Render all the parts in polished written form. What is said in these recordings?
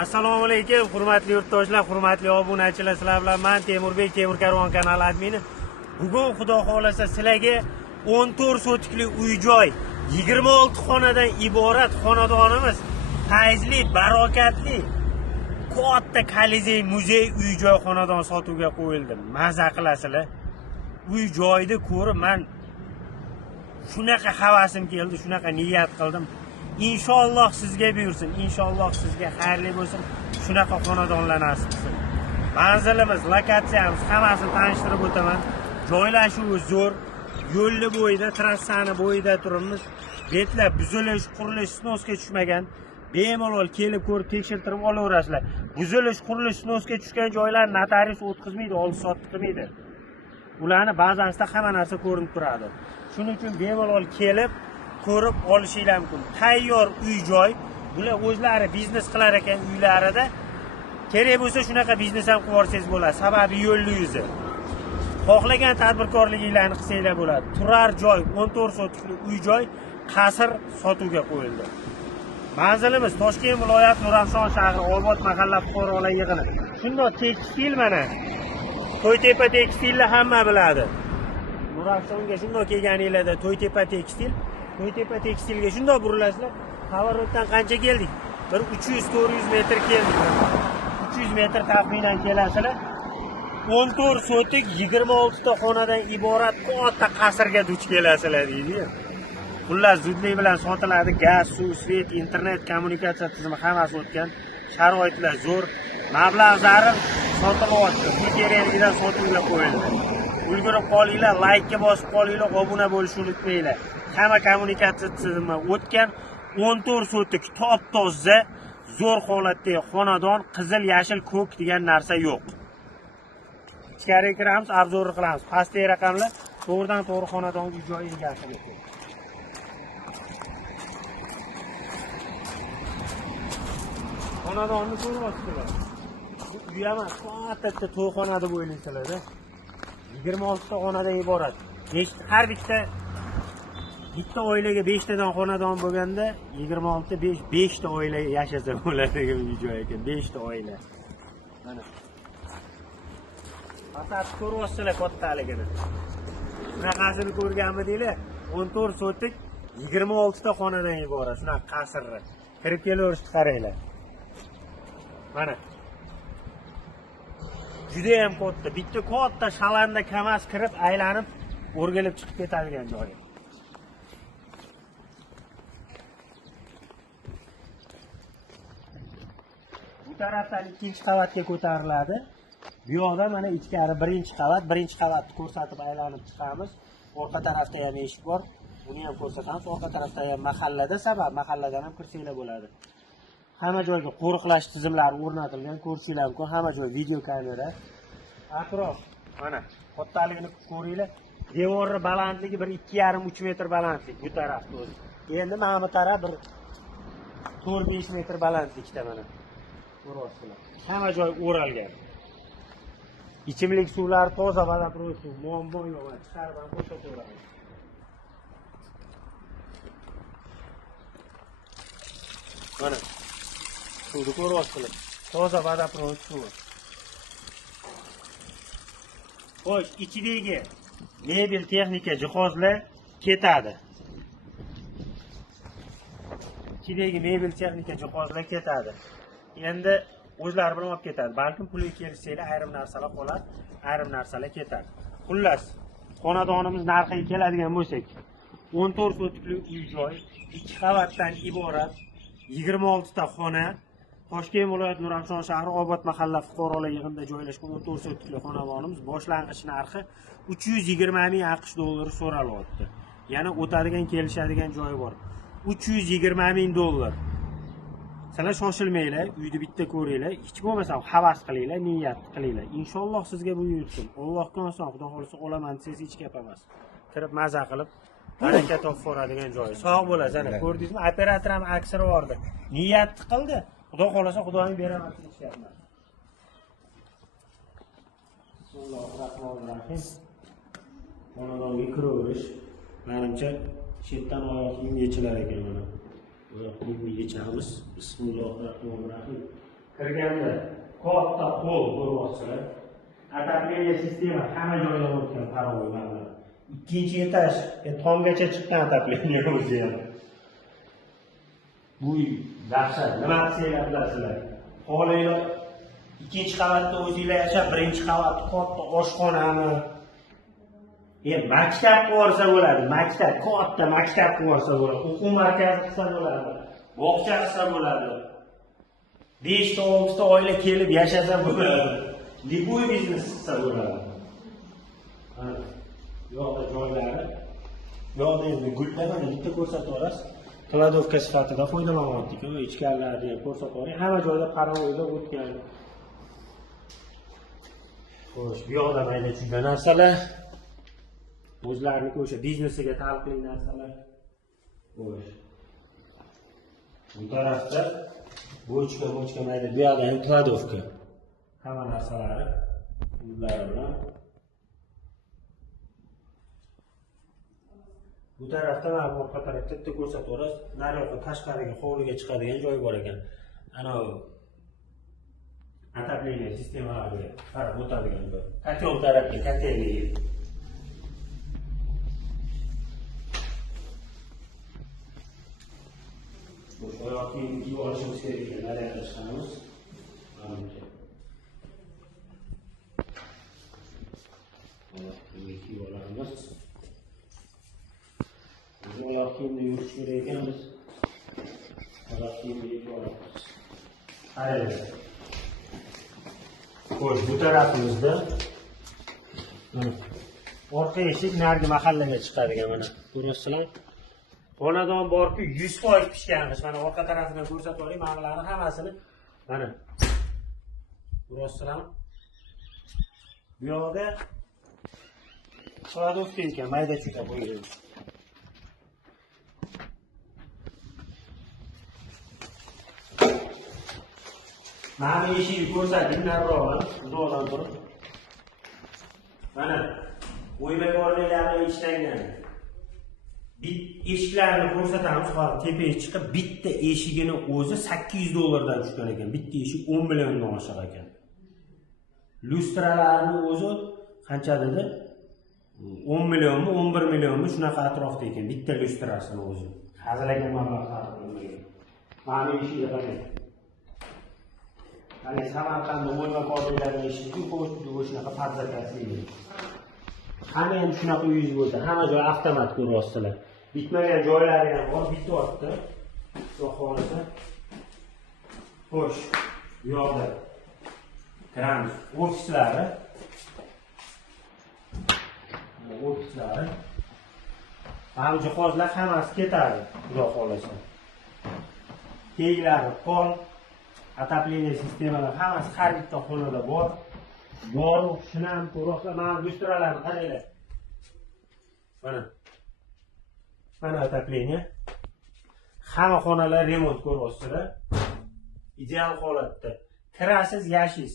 Assalomu alaykum, hurmatli yurtdoshlar, hurmatli obunachilar, sizlar bilan men Temurbek Temur Karvon kanali admini. Bugun xudo xolasa sizlarga 14 sotikli uy-joy, 26 xonadan iborat xonadonimiz, fayzli, barokatli, katta Kolizey muzey uy-joy xonadon sotuvga qo'yildi. Maza qilasizlar. Uy-joyni ko'rib men shunaqa havasim keldi, shunaqa niyat qildim. İnşallah sizga buyursin, inşallah sizga xayrli bo'lsin, shunaqa xonadonlar nasib qilsin. Manzilimiz, lokatsiyamiz hammasini tanishtirib o'taman. Joylashuvi zo'r, yo'lli bo'yida, trassani bo'yida turibmiz. Betlar buzilish, qurilish snosga tushmagan. Bemalol kelib ko'rib tekshirtirib olaverasizlar. Buzilish, qurilish snosga tushgan joylar notarius o'tkazmaydi, oldi-sotdi qilmaydi. Ularni bazasida hamma narsa ko'rinib turadi. Shuning uchun bemalol kelib ko'rib olishinglar mumkin. Tayyor uy-joy, bular o'zlari biznes qilar ekan uylarida. Kerak bo'lsa shunaqa biznes ham qilib olsangiz bo'ladi. Sababi yo'lli yuzi. Xohlagan tadbirkorliginglarni qilsanglar bo'ladi. Turar joy, 14 sotikli uy-joy, qasr sotuvga qo'yildi. Manzilimiz Toshkent viloyati Nurafshon shahri Obod mahalla fuqarolar yig'ini. Shundoq tekstil mana. To'ytepa tekstilni hamma biladi. Nurafshonga shundoq kelganinglarda To'ytepa tekstil, To'ytepa tekstilga shundoq burilasizlar. Havaroddan qancha keldik? Bir 300-400 metr keldik. 300 metr taxminan kelasizlar. 14 sotik 26 ta xonadan iborat katta qasrga duch kelasizlar deydi. Xullas zudlik bilan sotiladi. Gaz, suv, svet, internet, kommunikatsiya tizimi hammasi o'tgan. Sharoitlar zo'r. Mablag' zarar sotilyapti. Materiallardan sotuvga qo'yildi. Ulgurib qolinglar, like ga bosib qolinglar, obuna bo'lishni unutmanglar. Hamma kommunikatsiya tizimi o'tgan. 14 sotik top-toza, zo'r holatdagi xonadon, qizil, yashil, ko'k degan narsa yo'q. Ichkariga kiramiz, obzor qilamiz. Pastdagi raqamlar to'g'ridan-to'g'ri xonadon uy-joy egasi. Xonadonni ko'ryapsizlar. Uy emas, katta to'yxona deb o'ylaysizlar-da. 26 ta xonadan iborat. Har bitta oilaga 5 tadan xonadon bo'lganda 26 5 ta oila yashasa bo'ladigan uy-joy ekan. 5 ta oila. Mana. Faqat ko'ryapsizlar kattaligini. Bunaqasini ko'rganmidinglar? 14 sotik 26 ta xonadan iborat. Shunaqa qasrlar. Kirib kelaverishni qaranglar. Mana. Juda ham katta. Bitta katta shalanda kamas kirib, aylanib, o'rgilib chiqib ketadigan joy. Bu tarafdan ikkinchi qavatga ko'tariladi. Bu yoqda mana ichkari birinchi qavatni ko'rsatib aylanib chiqamiz. Orqa tarafda ham eshik bor. Buni ham ko'rsatamiz. Orqa tarafda ham mahallada, sabab mahalladan ham kirsanglar bo'ladi. Hamma joyga qo'riqlash tizimlari o'rnatilgan, ko'rishinglar mumkin. Hamma joy video kamera. Atrof mana kattaligini ko'ringlar. Devorni balandligi 2,5-3 metr balandlik bu tarafda o'zi. Endi mana bu taraf bir 4-5 metr balandlikda mana. Ko'ryapsizlar. Hamma joy o'ralgan. Ichimlik suvlari toza, vodoprovod suv, muammo yo'q. Chiqarib ham qo'shataveramiz. Mana suvni ko'ryapsizlar. Toza vodoprovod suvi. Xo'sh, ichidagi mebel texnika jihozlar ketadi. Ichidagi mebel texnika jihozlar ketadi. Endi o'zlari bilan olib ketadi. Balkim pulga kelishsanglar ayrim narsalar qoladi, ayrim narsalar ketadi. Xullas, xonadonimiz narxiga keladigan bo'lsak, 14 sotikli uy-joy, 2 qavatdan iborat, 26 ta xona, Toshkent viloyati Nurafshon shahri Obod mahalla fuqarolar yig'inida joylashgan 14 sotikli xonadonimiz boshlangish narxi 320 ming AQSh dollari so'ralyapti. Yana o'tadigan, kelishadigan joyi bor. 320 ming dollar. Sizlar shoshilmanglar, uyni bitta ko'ringlar, hech bo'lmasa havas qilinglar, niyat qilinglar. Inshaalloh sizga bu buyursin. Allohga oson, Xudo xolisa olaman desangiz hech gap emas. Kirib maza qilib, baraka topib boradigan joyi. Sog' bo'lasiz, ana ko'rdingizmi? Operator ham aksiri bordi. Niyat qildi. Xudo xolisa Xudoning beraman deyapman. Bismillahirrohmanirrohim. Xonadonga kiraverish. Menimcha chetdan oyoq kiyim yechilar ekan mana. Oyoq kiyimni yechamiz. Bismillahirrohmanirrohim. kirganda katta qo'l ko'ryapsizlar. Отопление sistema hamma joyda o'tgan parovoy mana. Ikkinchi etaj, tomgacha chiqqan отопление o'zi ham. Bu dahshat. Nima qilsanglar bilasizlar? Xohlaylar ikkinchi qavatda o'zinglar yashab, birinchi qavatda katta oshxonami, maktab qursa bo'ladi. Maktab, katta maktab qursa bo'ladi. O'quv markazi qilsa bo'ladi. Bog'cha qilsa bo'ladi. 5 ta 6 ta oila kelib yashasa bo'ladi. Lipoy biznes qilsa bo'ladi. Yo'qda joylari. Yo'qda endi gullarni bitta ko'rsatib olasiz. Kladovka sifatida foydalanyapti. Ichkarilarni ko'rsatib oling. Hamma joyda qarovoyda o'tgan. Xo'sh, bu yoqda mayda-chuyda narsalar. O'zlariniki o'sha biznesiga taalluqli narsalar. Xo'sh. Bu tarafda bochka mayda bu yoqda ham kladovka. Hamma narsalari uylari bilan. Bu tarafda mana bu orqa tarafda bitta ko'rsatib o'rasiz. Nariyoqqa tashqariga hovliga chiqadigan joy bor ekan. Ana отопление sistemalariga qarab o'tadigan joy. Kotel tarafga kotellik. Bu oyoqni kiyib olishimiz kerak ekan. Nariyoqqa chiqamiz. Manimcha. Kiyib olamiz. Oyoq kiyimda yurish kerak ekan biz. Oyoq kiyimda yurib olamiz. Hayır. Xo'sh, bu tarafimizda orqa eshik narigi mahallaga chiqadigan mana. Ko'rasizlar? Xonadon borki 100% pishganmiz. Mana orqa tarafidan ko'rsatib oling, ma'nolarni hammasini mana. Ko'rasizlar? Bu yoqda kladovka ekan, mayda-chuyda qo'yilgan. Mana eshikni ko'rsating, nariroqdan, uzoqdan turib. Mana o'ymakorliklarni ishlangan. Eshiklarni ko'rsatamiz, hozir tepaga chiqib, bitta eshigini o'zi $800 dan tushgan ekan. Bitta eshik 10 milliondan oshiq ekan. Lustralarni o'zi qancha dedi? 10 millionmi, 11 millionmi shunaqa atrofda ekan. Bitta lustrasini o'zi. Hazillangan mablag' sarf qilinmagan. Mana eshikga qarang. Hani Samarqandda o'ymakorliklarni eshitdik, o'shunaqa farzakasli. Hamma ham shunaqa uyingiz bo'lsa, hamma joy avtomat ko'ryapsizlar. Bitmagan joylari ham bor, bityapti. Xudo xolisa. Xo'sh, bu yoqda kiramiz. Ofislari. Ham jihozlar hammasi ketadi, xudo xolisa. Keylari qol, отопление sistemalar hammasi har bitta xonada bor. Bor, shuni ham ko'roqlar, mana lustralarni qaranglar. Mana отопление. Hamma xonalar remont ko'ryapsizlar. Ideal holatda. Kirasiz, yashaysiz.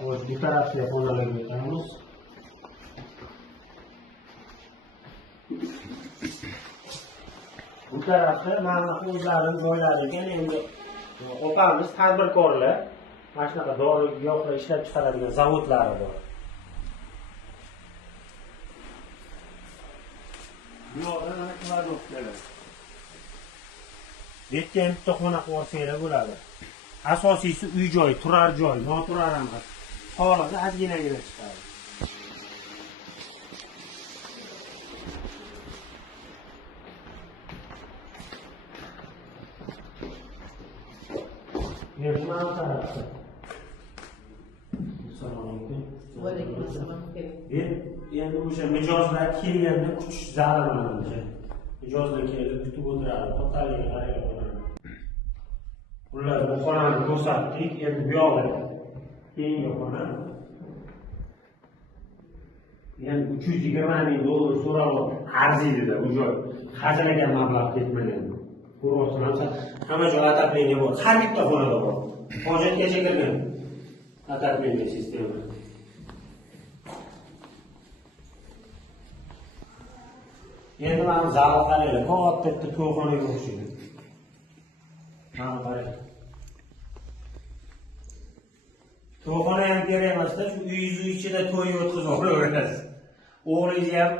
Xo'sh, bu tarafga xonalarga o'tamiz. Bu tarafda mana o'zlarining joylari ekan, endi opamiz tadbirkorlar, mana shunaqa dori giyohlar ishlab chiqaradigan zavodlari bor. Bu yoqda mana kladovkalar. Bitta xona qilib olsanglar bo'ladi. Asosiysi uy-joy, turar joy, noturar emas. Holida ozginagina chiqadi. Mana tarafda. Assalomu alaykum. Va alaykum assalom. Endi o'sha mijozlar kelganda kutish zararlanadi. Mijozlar kelib kutib o'tiradi, to'xtaliga qarayapman. Ular bu xonani ko'rsatdik, endi bu yoqda keyingi xona. Yani $320,000 so'ralib arziydi-da, u joy. Hazillangan mablag' ketmagan. Ko'ryapsizlar, hamma joy отопление bor. Har bitta xonada bor. Hojatgacha kirgan отопление sistema. Endi mana zalga qaranglar, katta bitta to'yxonaga o'xshaydi. Mana qarang. To'yxona ham kerak emasda, shu uyingiz ichida to'y o'tkazib olaverasiz. O'g'lingizni ham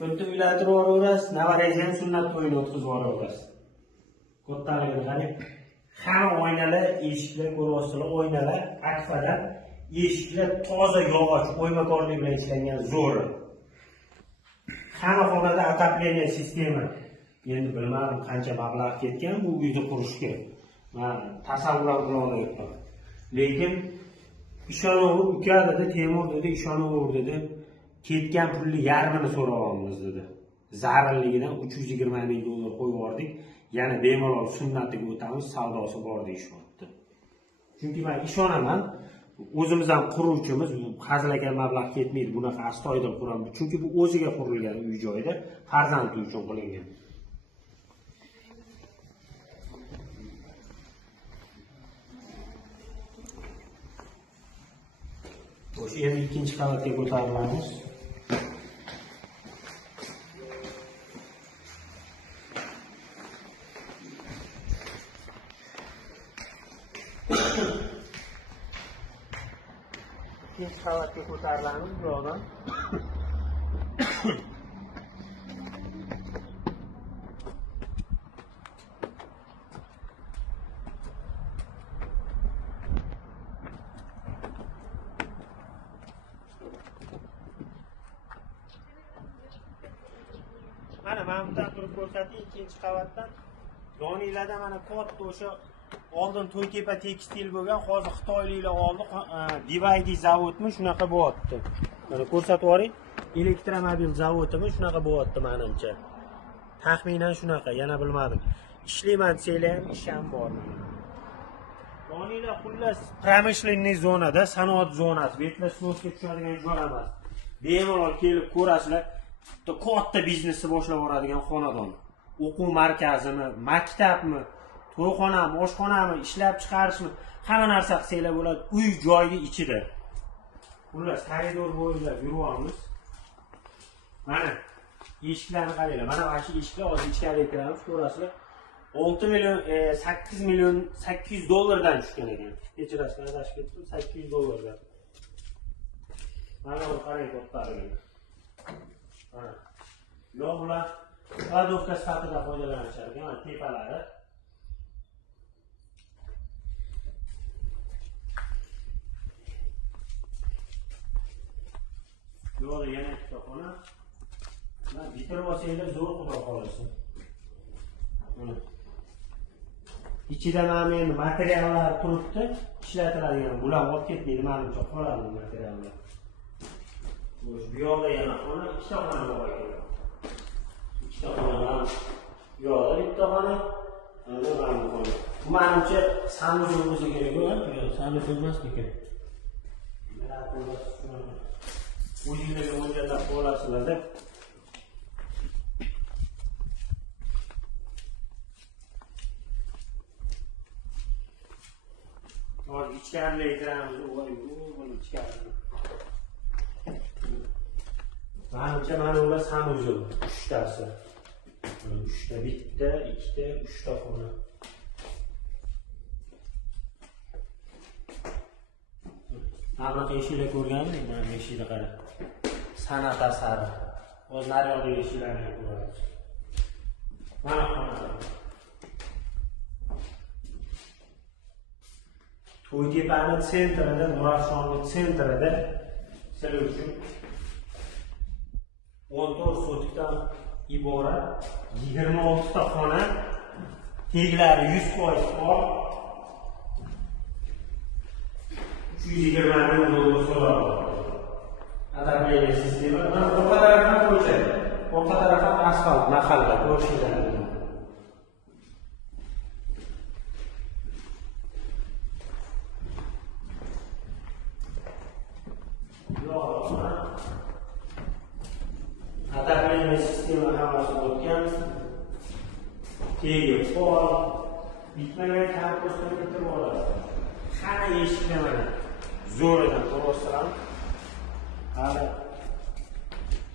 bitta uylantirib olaverasiz, navarangizni ham sunnat to'yini o'tkazib olaverasiz. Kattaligini qarang. Hamma oynalar, eshiklar ko'ryapsizlar, oynalar akfadan, eshiklar toza yog'och o'ymakorlik bilan ishlangan zo'r. Hamma xonada отопление sistema. Endi bilmadim qancha mablag' ketgan bu uyni qurishga. Men tasavvur qila olmayapman. Lekin ishonaver, uka dedi, Temur dedi, ishonaver dedi. Ketgan pulni yarmini so'rayapmiz dedi. Zararligidan 320 ming dollar qo'yib yubordik. Yana bemalol sunnatiga o'tamiz, savdosi bor deyishmoqda. Chunki men ishonaman, o'zimiz ham quruvchimiz, hazilakam mablag' ketmaydi, bunaqa astoydil quramiz. Chunki bu o'ziga qurilgan uy joyda, farzandi uchun qilingan. O'sha endi ikkinchi qavatga ko'tarilamiz. İkinci qavatga ko'tarilamiz bu yoqdan. Mana bundan turib ko'rsataylik ikkinchi qavatdan. Yoninglarda mana katta o'sha oldin To'ytepa tekstil bo'lgan, hozir xitoyliklar oldi, Divaydi zavodmi shunaqa bo'lyapti. Mana ko'rsatib yuboring. Elektromobil zavodimi shunaqa bo'lyapti menimcha. Taxminan shunaqa, yana bilmadim. Ishlayman desanglar ham ish ham bor. Yoninglar xullas pромышленный zonada, sanoat zonasi, betlar snosga tushadigan joy emas. Bemalol kelib ko'rasizlar. Katta biznesni boshlab yuboradigan xonadon. O'quv markazimi, maktabmi, to'yxonami, oshxonami, ishlab chiqarishmi, hamma narsa qilsanglar bo'ladi. Uy joyning ichida. Xullas, koridor bo'ylab yuryapmiz. Mana eshiklarni qaranglar. Mana shu eshiklar hozir ichkariga kiramiz, ko'rasizlar. 6 million 8 million 800 dollardan tushgan ekan. Kechirasiz, adashib ketdim, 800 dollardan. Mana bu qarang kattaligini. Mana. Yo'qlar kladovka sifatida foydalanishar ekan, mana tepalari. Yo'qda yana ikkita xona. Mana bitirib olsanglar zo'r xudo xolasa. Mana. Ichida mana endi materiallar turibdi, ishlatiladigan. Bular olib ketmaydi, menimcha qoladi bu materiallar. Bu yoqda yana xona, ikkita xona bor ekan. Ikkita xona. Yo'qda bitta xona, mana bu xona. Bu menimcha sanusiy bo'lsa kerak-ku, sanusiy emasmi? Mana bu o'zingizga mo'ljallab qo'yasizlar-da. Hozir ichkariga kiramiz, buni ichkariga. Menimcha mana ular sanusiy 3 tasi. 3 ta, bitta, 2 ta, 3 ta xona. Mana eshiklar ko'rganmi? Mana eshikni qara. San'at asari. Hozir naryoqdagi eshiklarni ko'ramiz. Mana xona. To'ytepani sentrida, Nurafshonning sentrida sizlar uchun 14 sotikdan iborat 26 ta xona, teglari 100% bor. 320 ming dollar so'radi. Отопление sistema. Mana orqa tarafdan ko'cha. Orqa tarafdan asfalt, mahalla, ko'rishinglar. Отопление sistema hammasi o'tgan. Tegi pol, bitmagan karpusni bitirib oladi. Hamma eshiklar mana zo'ridan to'g'risam. Hali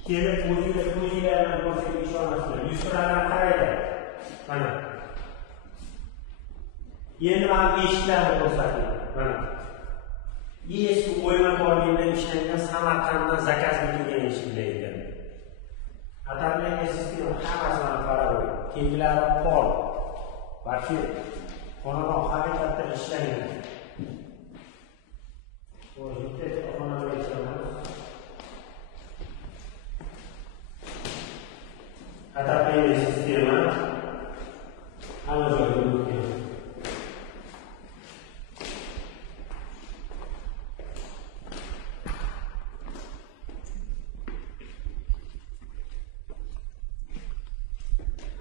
kelib o'zinglardan ko'rsatib ishonasizlar. Yusradan qaraylar. Mana. Endi mana eshiklarni ko'rsatdim. Mana. Eski o'yma borligida ishlangan Samarqanddan zakaz qilingan eshiklar ekan. Atabilingan sistema hammasidan qarab, kenglari pol. Balki xonadon haqiqatda ishlangan. O'zingizga xonadon ishlanadi. Atabilingan sistema hamma joyda mumkin.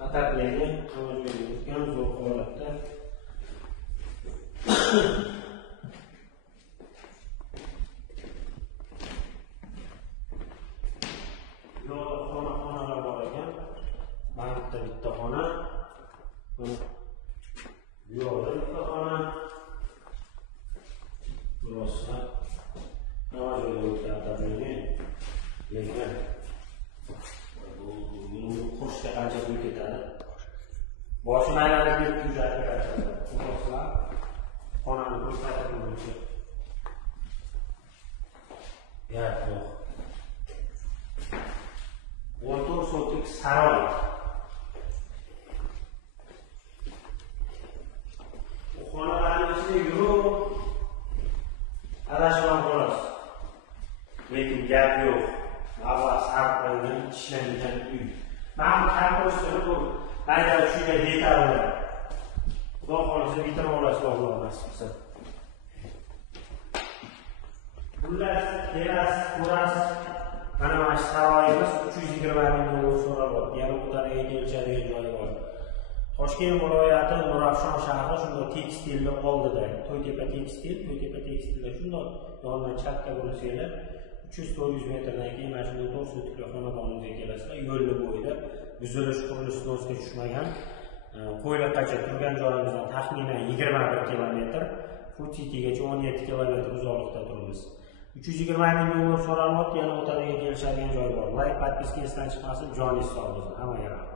Atabilingan hamma joyda mumkin zo'r holatda. Xonalar bor ekan. Bankda bitta xona. Bu yo'qda bitta xona. Burası nima joyda o'tkazilgan. Lekin bu qo'shga qancha pul ketadi? Boshini aylanib ketib yuradi qancha. Qo'shlar xonani ko'rsatib turuvchi. Yo'q. 14 sotik saroy. Xonalarning ichida yurib adashgan xolos. Lekin gap yo'q. Avval sarf qilingan ishlangan uy. Men kartoshkani bu mayda shunday detallar. Xudo xolisa bitirib olasiz olmasmisiz. Xullas, kelasiz, ko'rasiz. Mana mana saroyimiz 320 ming dollar so'raladi. Yana o'tariga kelishadigan joyi bor. Toshkent viloyati Nurafshon shahri shunday tekstilni oldida. To'ytepa tekstilda shunday yondan chapga bo'lsanglar 300-400 metrdan keyin mana shunday 4 sotikli xonadoningizga kelasizlar. Yo'lni bo'yida buzilish qurilish nosga tushmagan. Qo'yliqqacha turgan joyimizdan taxminan 21 kilometr, Food Citygacha 17 kilometr uzoqlikda turibmiz. 320 ming dollar so'ralyapti, yana o'tadigan kelishadigan joy bor. Like, podpiska esdan chiqmasin, joningiz sog' bo'lsin. Hammaga rahmat.